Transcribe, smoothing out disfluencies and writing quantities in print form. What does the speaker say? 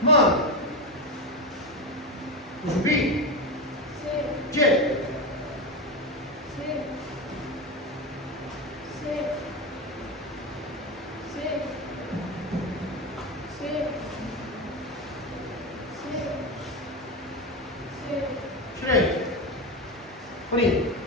M. Puso B. C. J. C. C. C. C. C. C. Straight. Put in.